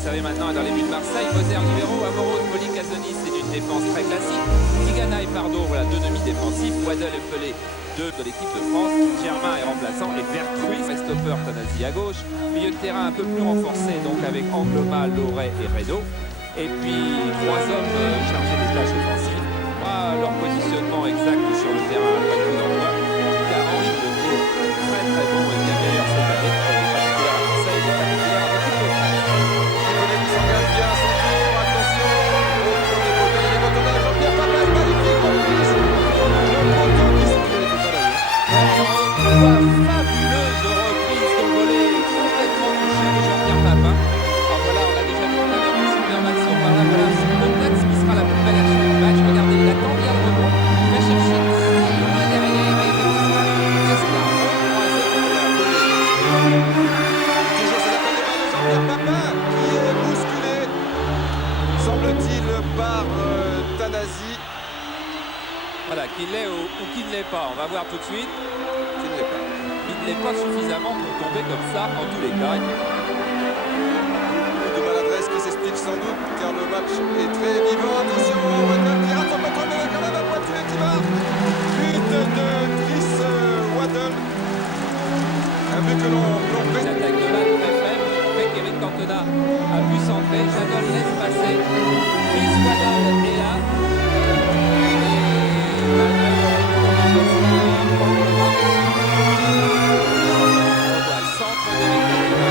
savez maintenant, dans les buts de Marseille, Moser, Libero, Amoroso, Poli, Casoni, c'est une défense très classique. Tigana et Pardo, voilà deux demi-défensifs. Waddle et Pelé, deux de l'équipe de France. Germain est remplaçant et Vercruis, stopper, Tanasi à gauche. Milieu de terrain un peu plus renforcé, donc avec Angloma, Loret et Redo. Et puis trois hommes chargés des tâches offensives. Leur positionnement exact sur le terrain à coup d'envoi. Car Henri Deco, très très bon et bien meilleur cette année. Particulière à Marseille, et particulière en équipe de France. Nicolas qui s'engage bien à son tour. Attention au tour des poteaux. Il y a des cotonnages. Jean-Pierre Papin, magnifique reprise. Le poteau qui se fait tout à l'heure. Fabuleuse reprise de volée complètement touchée de Jean-Pierre Papin. Alors voilà, on a déjà vu tout à l'heure une superbe action par là. Voilà, peut-être ce qui sera la plus belle action du match. Regardez, il attend bien le rebond. Il va chercher très loin derrière et il sera presque un bon croisé. Toujours c'est l'appel des mains de Jean-Pierre Papin qui est bousculé, semble-t-il, par Tanasi. Voilà, qu'il l'ait ou qu'il ne l'ait pas, on va voir tout de suite. Qui ne l'est pas. Il ne l'est pas suffisamment pour tomber comme ça en tous les cas. De maladresse qui s'explique sans doute car le match est très vivant. Attention, Waddle qui rate son contrôle, mais quand même un pointu et qui marque. But de Chris Waddle. Un but que l'on Une attaque de balle très faible, fait qu'Eric Cantona a pu centrer. Jadol laisse passer. Chris Waddle est là. Et malgré le retour de Jocelyn Angloma, on voit le centre d'Eric Cantona.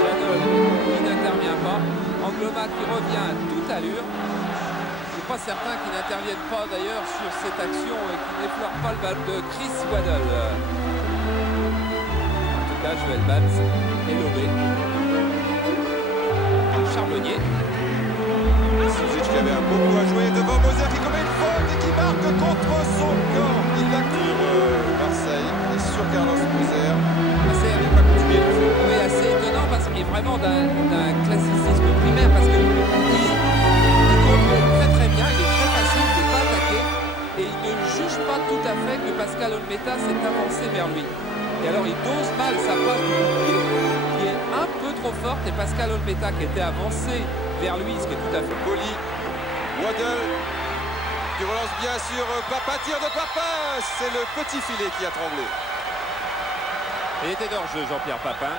Jadol qui n'intervient pas. Angloma qui revient à toute allure. Je ne suis pas certain qu'il n'intervienne pas d'ailleurs sur cette action et qu'il n'effleure pas le ballon de Chris Waddle. En tout cas, Joël Batz est lobé. Charbonnier. Suzic qui avait un beau coup à jouer devant Moser qui commet une faute et qui marque contre son camp. Il l'a sur Marseille et sur Carlos Moser. Assez, Il n'est pas coutumier de le faire. oui, assez étonnant parce qu'il est vraiment d'un classicisme primaire parce que il contrôle très très bien, il est très facile, il n'est pas attaqué et il ne juge pas tout à fait que Pascal Olmeta s'est avancé vers lui. Et alors il dose mal sa passe du coup de pied qui est un peu trop forte et Pascal Olmeta qui était avancé vers lui, ce qui est tout à fait Poli, Waddle qui relance bien sur Papin, tir de Papin. C'est le petit filet qui a tremblé. Il était d'hors-jeu, Jean-Pierre Papin.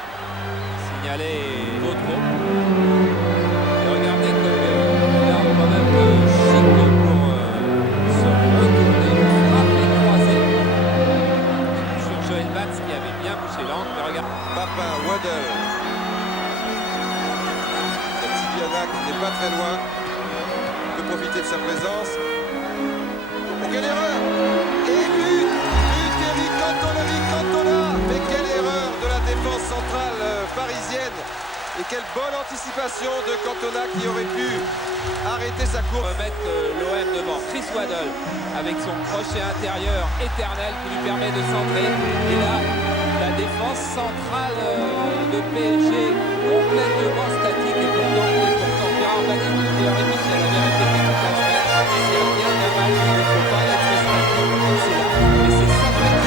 Signalé Vautreau. Et regardez qu'il a quand même chic pour se retourner, frapper, croiser sur Joël Batz qui avait bien bouché l'angle. Mais regarde, Papin, Waddle. C'est Tidiana qui n'est pas très loin. Il peut profiter de sa présence. Oh, quelle erreur! Et but Eric Cantona. Mais quelle erreur de la défense centrale parisienne. Et quelle bonne anticipation de Cantona qui aurait pu arrêter sa course. remettre l'OM devant. Chris Waddle avec son crochet intérieur éternel qui lui permet de centrer. Et là, la défense centrale de PSG complètement statique et pourtant Gérard Bani qui aurait dit si elle avait répété toute la semaine, s'il y a bien un match, il ne faut pas être statique. C'est là. Mais c'est ça qui est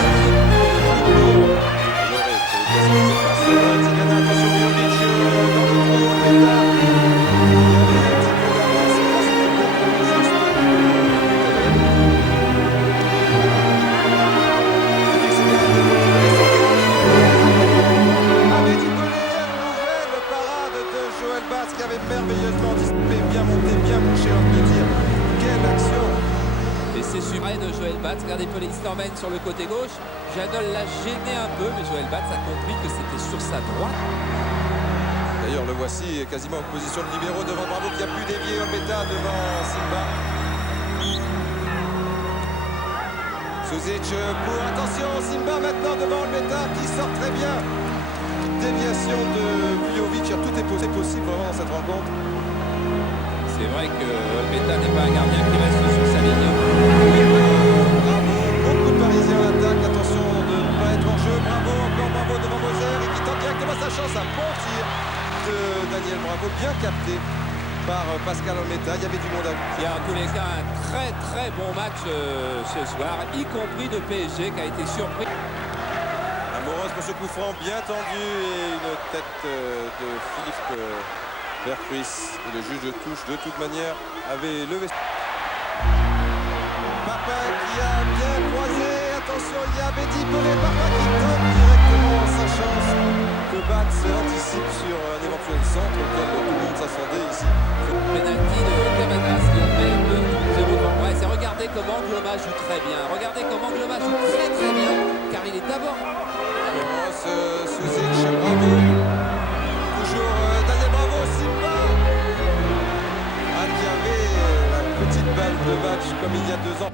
Tidiana, attention Viovic dans le trou, Olmeta. Il y avait un petit peu d'avance. Là, c'était beaucoup juste. Mehdi Pelé, nouvelle parade de Joël Batz qui avait merveilleusement anticipé, bien monté, bien bouché en de tir. Quelle action! Et c'est super de Joël Batz. Regardez, Pelé qui l'emmène sur le côté gauche. Jadol l'a gêné un peu, mais Joël Batz a compris que c'était sur sa droite. D'ailleurs, le voici quasiment en position de libéraux devant Bravo qui a pu dévier Olmeta devant Simba. Suzic pour attention, Simba maintenant devant Olmeta qui sort très bien. Déviation de Vujovic, tout est possible vraiment dans cette rencontre. C'est vrai que Olmeta n'est pas un gardien qui reste sur sa ligne. Bravo, beaucoup de Parisiens à l'attaque, attention de ne pas être en jeu. Bravo, encore Bravo devant Moser et qui tente directement sa chance. Un bon tir de Daniel Bravo, bien capté par Pascal Olmeta. Il y avait du monde à vue. Il y a en tous les cas un très très bon match ce soir, y compris de PSG qui a été surpris. Amoureuse pour ce coup franc bien tendu et une tête de Philippe Vercruis. Et le juge de touche, de toute manière, avait levé. Papa qui a bien croisé. Attention, il y a Mehdi Pelé. Papa qui donne directement sa chance. Que Batz anticipe sur un éventuel centre auquel tout le monde s'attendait ici. Penalty de Cavadas qui met 2-0 devant Brest. Et regardez comment Gloma joue très bien. Regardez comment Gloma joue très bien. Car il est d'abord... Suzic, bravo. Toujours Daniel Bravo, Simba. Qui avait la petite balle de match comme il y a 2 ans.